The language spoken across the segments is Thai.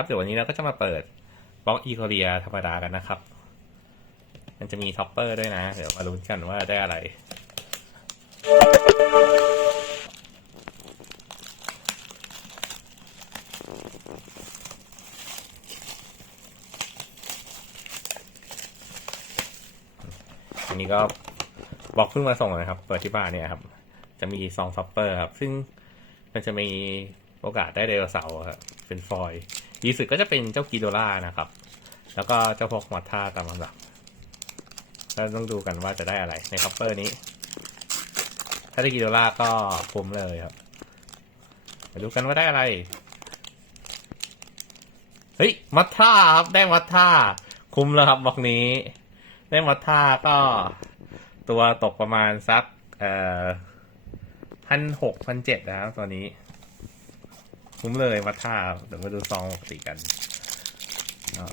ครับเดี๋ยววันนี้เราก็จะมาเปิดบล็อกอีโคเรียธรรมดากันนะครับ มันจะมีท็อปเปอร์ด้วยนะ เดี๋ยวมาลุ้นกันว่าได้อะไร อันนี้ก็บล็อกเพิ่งมาส่งนะครับ เปิดที่บ้านเนี่ยครับ จะมีซองท็อปเปอร์ครับ ซึ่งมันจะมีโอกาสได้ไดโนเสาร์ครับ เป็นฟอยล์ดีสุดก็จะเป็นเจ้ากีโดล่านะครับ แล้วก็เจ้าพวกมอท่าตามลำดับแล้วต้องดูกันว่าจะได้อะไรในท็อปเปอร์นี้ ถ้าได้กีโดล่าก็คุ้มเลยครับมาดูกันว่าได้อะไร เฮ้ยมัทท่าครับได้มัทท่า คุ้มแล้วครับบล็อกนี้ ได้มัทท่าก็ตัวตกประมาณสักเอ่อพันหกพันเจ็ดนะครับตอนนี้ คุ้มเลยมัทท่าครับเดี๋ยวมาดูซองปกติกันอ่า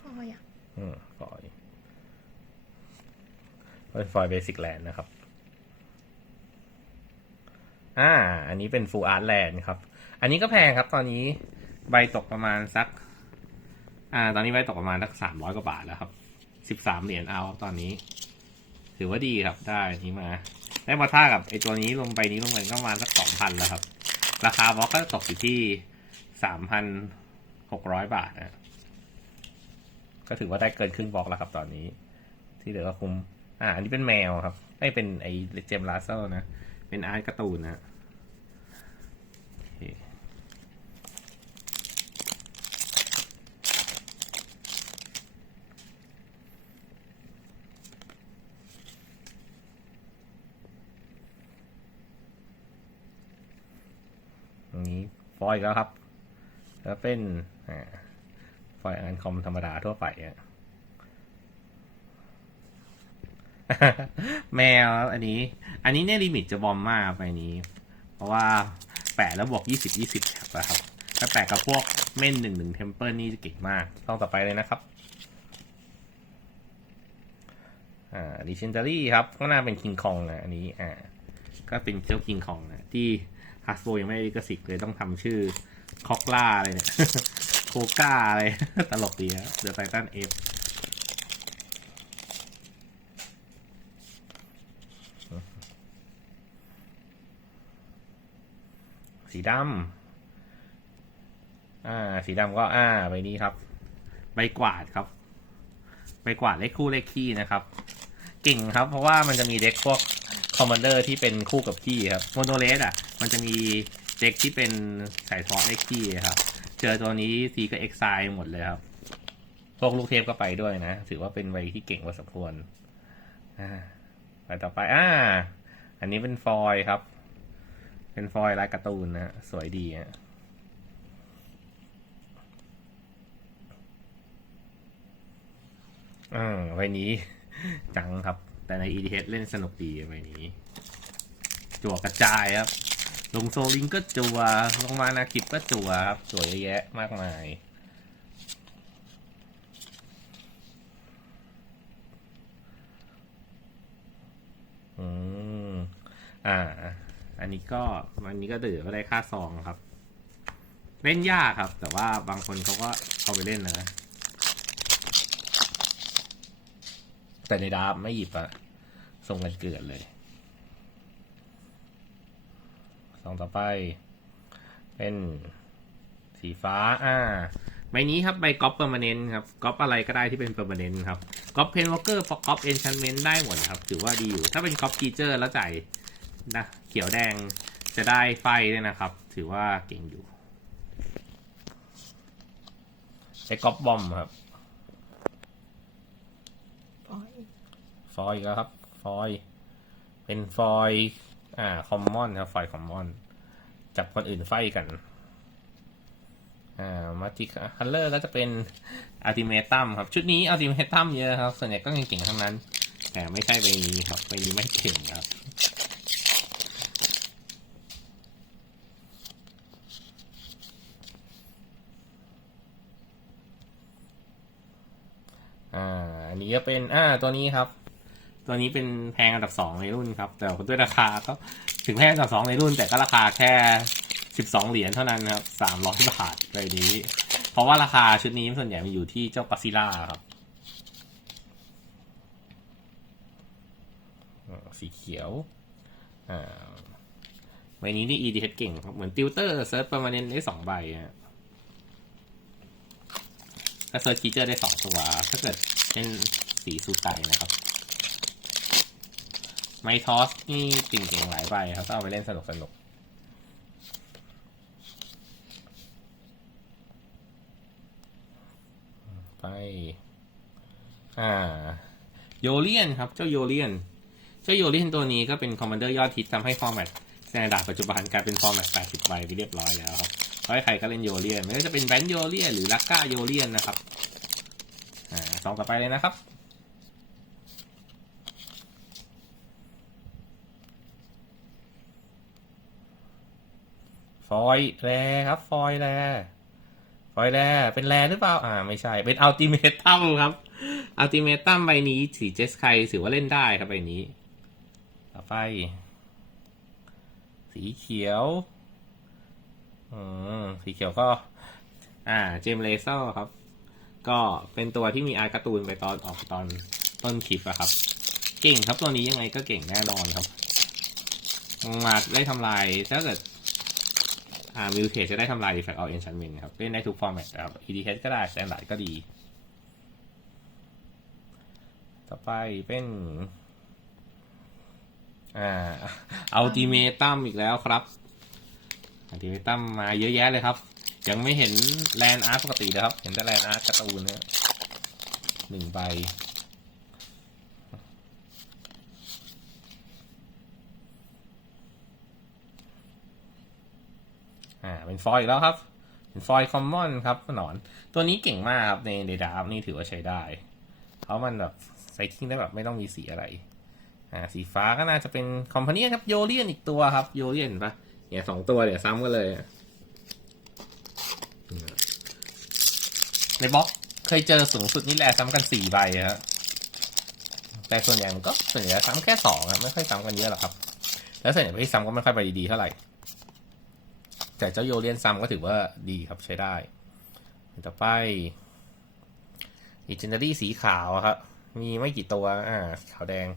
ฟอยอะอืมฟอยเป็นฟอยเบสิกแลนด์นะครับ อ่า อันนี้เป็นฟูอาร์ตแลนด์ครับ อันนี้ก็แพงครับตอนนี้ ใบตกประมาณสัก อ่า ตอนนี้ใบตกประมาณสักสามร้อยกว่าบาทแล้วครับสิบสามเหรียญเอาตอนนี้ ถือว่าดีครับได้อันนี้มา ได้มาท่ากับไอตัวนี้ลงไปนี้ลงไปก็ประมาณสักสองพันแล้วครับ ราคาบล็อกก็ตกอยู่ที่สามพันหกร้อยบาทนะก็ถือว่าได้เกินครึ่งบล็อกแล้วครับตอนนี้ ที่เหลือก็คุม อ่า อันนี้เป็นแมวครับไม่เป็นไอเจมส์ลาเซลนะ เป็นอาร์ตการ์ตูนนะโอเคอันนี้ฟ อยล์อีกแล้วครับ แล้วเป็นไฟล์งานคอมธรรมดาทั่วไปอะแมวอันนี้ อันนี้เนี่ยลิมิตจะบอมมากไปนี้ เพราะว่าแปะแล้วบวกยี่สิบยี่สิบนะครับถ้าแปะกับพวกเม่นหนึ่งหนึ่งเทมเพิลนี่จะเก่งมากต้องต่อไปเลยนะครับอ่าดิเชนดารี่ครับ ก็น่าเป็นคิงคองนะอันนี้อ่าก็เป็นเจ้าคิงคองนะที่ ฮัสโบยังไม่ได้ลิขสิทธิ์เลยต้องทำชื่อคอกล่าอะไรเนี่ย โคก้าอะไร ตลกดีนะเดอะไททันเอฟสีดำอ่า สีดำก็อ่าใบนี้ครับ ใบกวาดครับ ใบกวาดเลขคู่เลขคี่นะครับ เก่งครับ เพราะว่ามันจะมีเด็กพวกคอมมานเดอร์ที่เป็นคู่กับคี่ครับ โมโนเลสอะ มันจะมีเด็กที่เป็นสายทอเลขคี่ครับ เจอตัวนี้ทีก็เอ็กไซหมดเลยครับ พวกลูกเทพก็ไปด้วยนะ ถือว่าเป็นใบที่เก่งพอสมควรไปต่อไป อ่า อันนี้เป็นฟอยครับ เป็นฟอยลายการ์ตูนนะ สวยดีอะอ่าใบนี้ จังครับ แต่ใน EDH เล่นสนุกดีใบนี้จั่วกระจายครับ ลงโซลิงก็จัวลงมานากิบก็จัวครับสวยเยอะแยะมากมายอืมอ่า อันนี้ก็อันนี้ก็เดือก็ได้ค่าซองครับ เล่นยากครับ แต่ว่าบางคนเขาก็เอาไปเล่นนะแต่ในดาบไม่หยิบอะส่งกันเกิดเลย ซองต่อไป เป็นสีฟ้า อ่า ใบนี้ครับ ใบก๊อปเปอร์มานนครับก๊อปอะไรก็ได้ที่เป็นเปอร์มานนครับก๊อปเพนวอลเกอร์ก๊อปเอนชันเมนได้หมดครับ ถือว่าดีอยู่ ถ้าเป็นก๊อปกีเจอร์แล้วจ่ายนะเขียวแดงจะได้ไฟด้วยนะครับ ถือว่าเก่งอยู่ไอ้ก๊อปบอมครับ ฟอย ฟอยล์อีกแล้วครับ ฟอยล์เป็นฟอยล์ อ่าคอมมอนครับฟอยคอมมอนจับคนอื่นไฟกันอ่ามาจิคัลเลอร์ก็จะเป็นอัลติเมตัมครับ ชุดนี้อัลติเมตัมเยอะครับ ส่วนใหญ่ก็เก่งๆทั้งนั้น แต่ไม่ใช่ใบนี้ครับใบนี้ไม่เก่งครับอ่าอันนี้ก็เป็นอ่าตัวนี้ครับ ตัวนี้เป็นแพงอันดับสองในรุ่นครับ แต่ด้วยราคาก็ถึงแพงอันดับสองในรุ่น แต่ก็ราคาแค่สิบสองเหรียญเท่านั้นครับสามร้อยบาทเลยนี้ เพราะว่าราคาชุดนี้ส่วนใหญ่มันอยู่ที่เจ้าปัซิล่าครับสีเขียวอ่าใบนี้นี่ EDH เก่งครับ เหมือนติวเตอร์เซิร์ชประมาณได้สองใบฮะถ้าเซิร์ชฟีเจอร์ได้สองตัว ถ้าเกิดเป็นสีสูไตนะครับ ไมทอสนี่ติ่งเก่งหลายใบครับก็เอาไปเล่นสนุกสนุกไป อ่า โยเลียนครับ เจ้าโยเลียน เจ้าโยเลียนตัวนี้ก็เป็นคอมมานเดอร์ยอดฮิตทำให้ฟอร์แมตสแตนดาร์ดปัจจุบันกลายเป็นฟอร์แมต80 ใบไปเรียบร้อยแล้วครับเพราะใครก็เล่นโยเลียน ไม่ว่าจะเป็นแบนโยเลียนหรือลักก้าโยเลียนนะครับ อ่าสองต่อไปเลยนะครับ ฟอยแรครับ ฟอยแรฟอยแรเป็นแรหรือเปล่า อ่า ไม่ใช่ เป็นอัลติเมตัมครับ อัลติเมตัมใบนี้สีเจสไคถือว่าเล่นได้ครับใบนี้ ต่อไป สีเขียวอืมสีเขียวก็ อ่า เจมเลเซอร์ครับ ก็เป็นตัวที่มีอาร์การ์ตูนไปตอนออกตอนต้นคลิปอะครับ เก่งครับตัวนี้ยังไงก็เก่งแน่นอนครับ มาได้ทำลายถ้าเกิด มิวเทจะได้ทำลาย Defect of Enchantment ครับ เล่นได้ทุกฟอร์แมตครับ EDH ก็ได้ Standard ก็ดี ต่อไปเป็นอ่า Ultimatum อีกแล้วครับ Ultimatum มาเยอะแยะเลยครับ ยังไม่เห็นแลนอาร์ตปกติเลยครับ เห็นแต่แลนอาร์ตการ์ตูนเนี่ยหนึ่งใบ อ่าเป็นฟอยล์อีกแล้วครับเป็นฟอยล์คอมมอนครับหนอน ตัวนี้เก่งมากครับในในดาฟนี่ถือว่าใช้ได้ เพราะมันแบบไซคิงได้แบบไม่ต้องมีสีอะไรอ่าสีฟ้าก็น่าจะเป็นคอมพานีครับโยเลียนอีกตัวครับโยเลียนปะเนี่ยสองตัวเดี๋ยวซ้ำกันเลย ในบล็อกเคยเจอสูงสุดนี่แหละซ้ำกันสี่ใบครับแต่ส่วนใหญ่มันก็ส่วนใหญ่ซ้ำแค่สองครับไม่ค่อยซ้ำกันเยอะหรอกครับ แล้วส่วนใหญ่ที่ซ้ำก็ไม่ค่อยไปดีๆเท่าไหร่ แต่เจ้าโยเลียนซ้ำก็ถือว่าดีครับใช้ได้ ต่อไปอีเจนดารี่สีขาวครับ มีไม่กี่ตัว อ่า ขาวแดง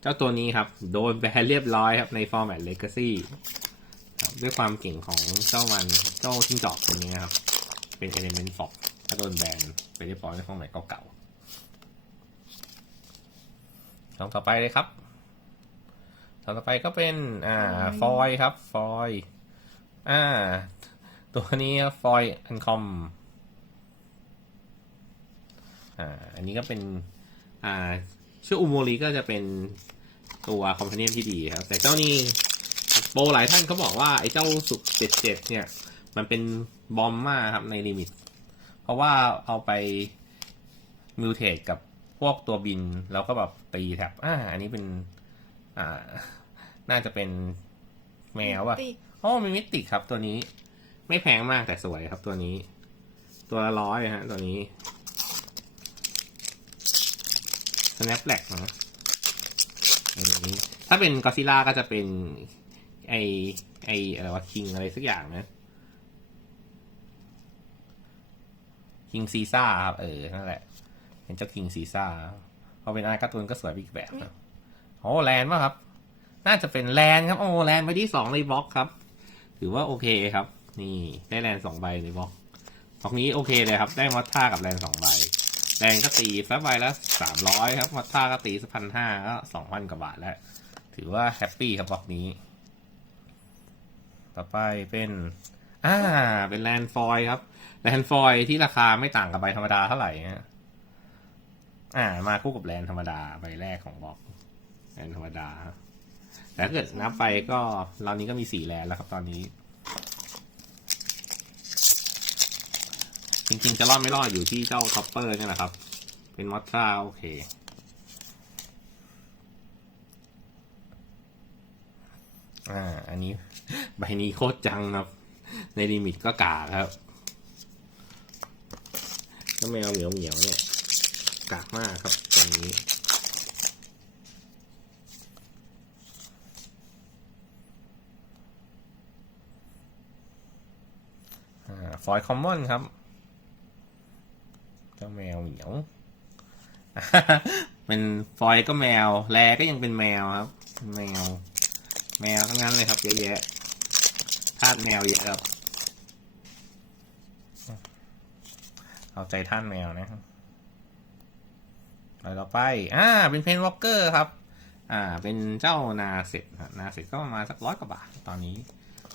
เจ้าตัวนี้ครับ โดนแบนเรียบร้อยครับในฟอร์แมตเลกาซี่ด้วยความเก่งของเจ้ามันเจ้าจิ้งจอกตัวนี้ครับ เป็นเอเลเมนต์ฟอกถ้าโดนแบนไปเรียบร้อยในฟอร์แมตเก่าๆลองต่อไปเลยครับลองต่อไปก็เป็น อ่า ฟอยครับ ฟอย อ่า ตัวนี้ฟอยอันคอมอ่าอันนี้ก็เป็น อ่า ชื่ออุโมริก็จะเป็นตัวคอมเพนียมที่ดีครับ แต่เจ้านี่โปรหลายท่านเขาบอกว่า ไอ้เจ้าสุกเจ็ดเจ็ดเนี่ย มันเป็นบอมมากครับในลิมิต เพราะว่าเอาไปมิวเทสกับพวกตัวบิน แล้วก็แบบตีแท็บอ่า อันนี้เป็น อ่า น่าจะเป็นแมวอะ อ๋อมีมิติครับตัวนี้ ไม่แพงมากแต่สวยครับตัวนี้ ตัวละร้อยฮะตัวนี้ snap b l a c k นะถ้าเป็นก d ซิล่าก็จะเป็น ไอไออะไรวะคิงอะไรสักอย่างนะคิงซีซ่าครับ เออ นั่นแหละ เป็นเจ้าคิงซีซ่าพอเป็นอาร์การ์ตูนก็สวยอีกแบบนะโอ้แลนด์ป่ะครับ น่าจะเป็นแลนด์ครับ โอ้แลนด์ไปที่สองในบล็อกครับ ถือว่าโอเคครับ นี่ได้แลนสองใบในบอกบล็อกนี้โอเคเลยครับ ได้มอตท่ากับแลนสองใบแรงก็ตีสักใบละสามร้อยครับมอตท่าก็ตีสักพันห้าก็สองพันกว่าบาทแล้ว ถือว่าแฮปปี้ครับบล็อกนี้ ต่อไปเป็นอ่าเป็นแลนฟอยครับแลนฟอยที่ราคาไม่ต่างกับใบธรรมดาเท่าไหร่ฮะอ่า มาคู่กับแลนธรรมดาใบแรกของบล็อกแลนธรรมดา แต่ถ้าเกิดนับไปก็เรานี้ก็มีสี่แลนแล้วครับตอนนี้ จริงๆจะรอดไม่รอดอยู่ที่เจ้าท็อปเปอร์นี่แหละครับ เป็นมอตราโอเคอ่า อันนี้ใบนี้โคตรจังครับ ในลิมิตก็กากครับก็แมวเหมียวเหมียวเนี่ย กากมากครับตัวนี้ ฟอยคอมมอนครับ เจ้าแมวเหมียว เป็นฟอยก็แมว แลก็ยังเป็นแมวครับ แมว แมวทั้งนั้นเลยครับเยอะแยะธาตุแมวเยอะครับ เอาใจท่านแมวนะครับไปต่อไป อ่า เป็นเพนวอลเกอร์ครับ อ่า เป็นเจ้านาเซ็ตนาเซ็ตก็ประมาณสักร้อยกว่าบาทตอนนี้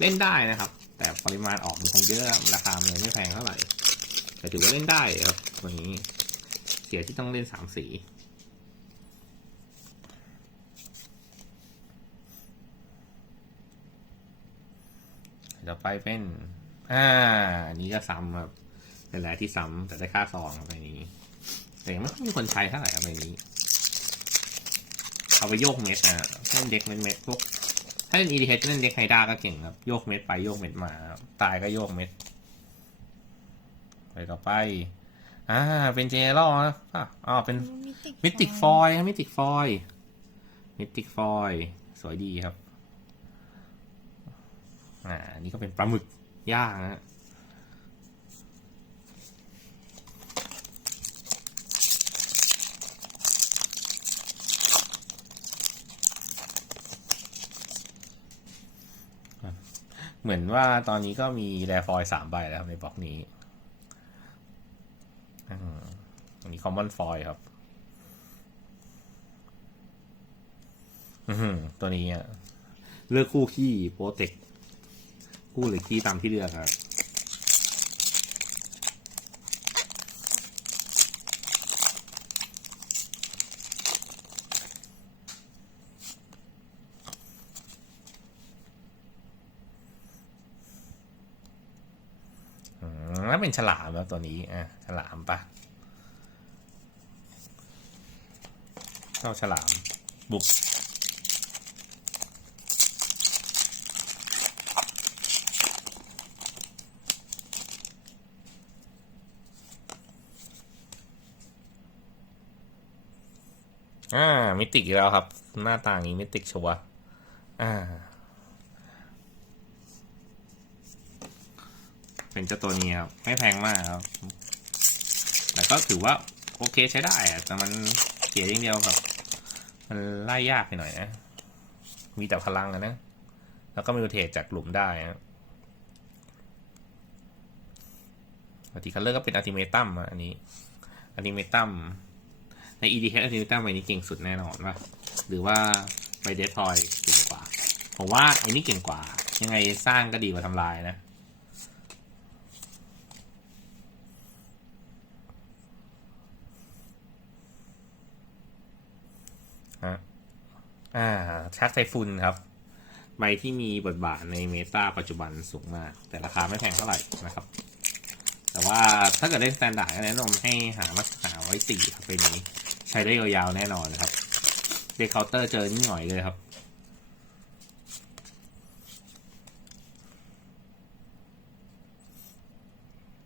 เล่นได้นะครับ แต่ปริมาณออกมันคงเยอะราคามันเลยไม่แพงเท่าไหร่ แต่ถือว่าเล่นได้ครับตัวนี้ เสียที่ต้องเล่นสามสีต่อไปเป็นอ่าอันนี้ก็ซ้ำครับเป็นแหละที่ซ้ำแต่ได้ค่าซองครับใบนี้ แต่ยังไม่ค่อยมีคนใช้เท่าไหร่ครับใบนี้ เอาไปโยกเม็ดนะเล่นเด็กเม็ดเม็ดพวก ถ้าเล่น EDH เล่นเด็กไฮด้าก็เก่งครับ โยกเม็ดไปโยกเม็ดมาครับตายก็โยกเม็ด ไปต่อไป อ่า เป็นเจเนอรัลนะอะอ๋อเป็นมิติกมิติกฟอยครับมิติกฟอยมิติกฟอยสวยดีครับ อ่าอันนี่ก็เป็นปลาหมึกย่างนะ เหมือนว่าตอนนี้ก็มีแรฟอยสามใบแล้วในบล็อกนี้อันนี้คอมมอนฟอยครับอือหือตัวนี้เลือกคู่ขี้โปรเทคคู่หรือขี้ตามที่เลือกครับ แล้วเป็นฉลามแล้วตัวนี้อะฉลามปะเจ้าฉลาม บุกอ่ามิติกแล้วครับ หน้าต่างนี้มิติกชัวอ่า เป็นเจ้าตัวนี้ครับไม่แพงมากครับ แต่ก็ถือว่าโอเคใช้ได้อะแต่มันเสียอย่างเดียวแบบมันไล่ยากไปหน่อยนะ มีแต่พลังนะ แล้วก็มีโรเทตจากหลุมได้นะปกติคัลเลอร์ก็เป็นอัลติเมตัมอันนี้อัลติเมตัมใน EDH อัลติเมตัมใบนี้เก่งสุดแน่นอนว่าหรือว่าใบเดททอยเก่งกว่า ผมว่าไอ้นี่เก่งกว่า ยังไงสร้างก็ดีกว่าทำลายนะ ฮะอ่าชักไซฟุนครับ ใบที่มีบทบาทในเมตาปัจจุบันสูงมาก แต่ราคาไม่แพงเท่าไหร่นะครับ แต่ว่าถ้าเกิดเล่นสแตนดาร์ดก็แนะนำให้หามาหาไว้สี่ครับใบนี้ ใช้ได้ยาวๆแน่นอนนะครับเดคเคาน์เตอร์เจอนิดหน่อยเลยครับ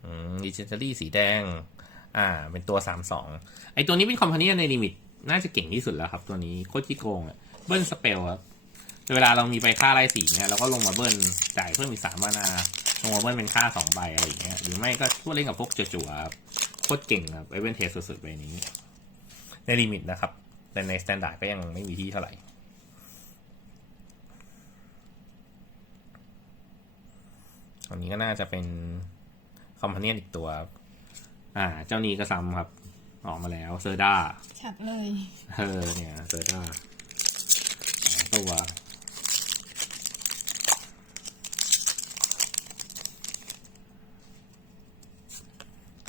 อืมดิจิทัลี่สีแดง อ่า เป็นตัวสามสอง ไอตัวนี้เป็นคอมพานีในลิมิต น่าจะเก่งที่สุดแล้วครับ ตัวนี้โคตรที่โกงเบิ้ลสเปลครับเวลาเรามีไปค่าไล่สีเนี่ยเราก็ลงมาเบิ้ลจ่ายเพิ่มอีกสามมานาลงมาเบิ้ลเป็นค่าสองใบอะไรอย่างเงี้ยหรือไม่ก็พวกเล่นกับพวกจั่วๆครับโคตรเก่งครับไอเวนเทสสุดๆใบนี้ ในลิมิตนะครับ แต่ในสแตนดาร์ดก็ยังไม่มีที่เท่าไหร่อันนี้ก็น่าจะเป็นคอมพานีอีกตัว อ่า เจ้านี้ก็ซ้ำครับ ออกมาแล้วเซอร์ด้าชัดเลย เออเนี่ยเซอร์ด้าสองตัว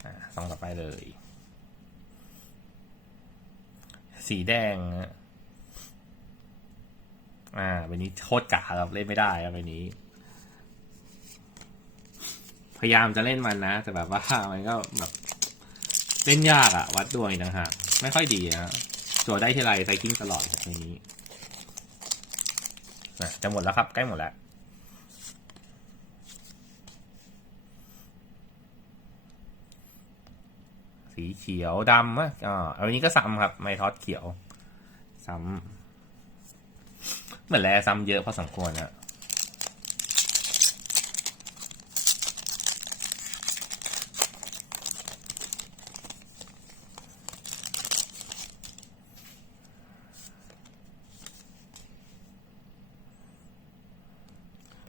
อ่าต้องต่อไปเลย สีแดงนะอ่าวันนี้โคตรกาครับเล่นไม่ได้ครับวันนี้ พยายามจะเล่นมันนะ แต่แบบว่ามันก็แบบ เล่นยากอะวัดดวงอีกต่างหากไม่ค่อยดีนะจั่วได้ทีไรไซกิ้งตลอดในนี้นะจะหมดแล้วครับ ใกล้หมดแล้วสสีเขียวดำอะอ่าอันนี้ก็ซ้ำครับ ไมทอสเขียว ซ้ำเหมือนแลซ้ำเยอะพอสมควรอะ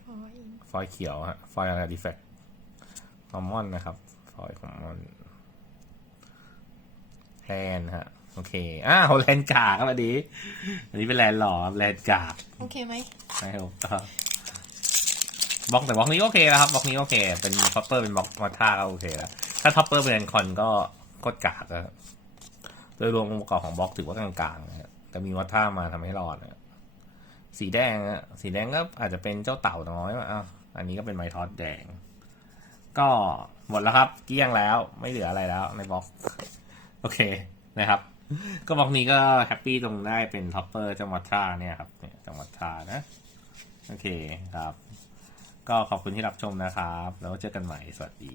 ฟอยล์ ฟอยล์เขียวฮะ ฟอยล์อะไรดีเฟกคอมมอนนะครับ ฟอยล์คอมมอนแลนฮะ โอเค อ้าวแลนกากครับอันนี้ อันนี้เป็นแลนหล่อครับแลนกากโอเคไหมใช่ครับก็บล็อกแต่บล็อกนี้โอเคแล้วครับบล็อกนี้โอเค เป็นท็อปเปอร์เป็นบล็อกมาท่าก็โอเคแล้ว ถ้าท็อปเปอร์เป็นคอนก็โคตรกากนะครับโดยรวมองค์ประกอบของบล็อกถือว่ากลางๆนะครับแต่มีวัตท่ามาทำให้รอดนะสีแดงอะสีแดงก็อาจจะเป็นเจ้าเต่าน้อยมาอ้าว อันนี้ก็เป็นไมทอสแดง ก็หมดแล้วครับ เกลี้ยงแล้วไม่เหลืออะไรแล้วในบล็อก โอเคนะครับ ก็บล็อกนี้ก็แฮปปี้ตรงได้เป็นท็อปเปอร์จังหวัดท่าเนี่ยครับเนี่ยจังหวัดท่านะ โอเคครับ ก็ขอบคุณที่รับชมนะครับ แล้วเจอกันใหม่ สวัสดี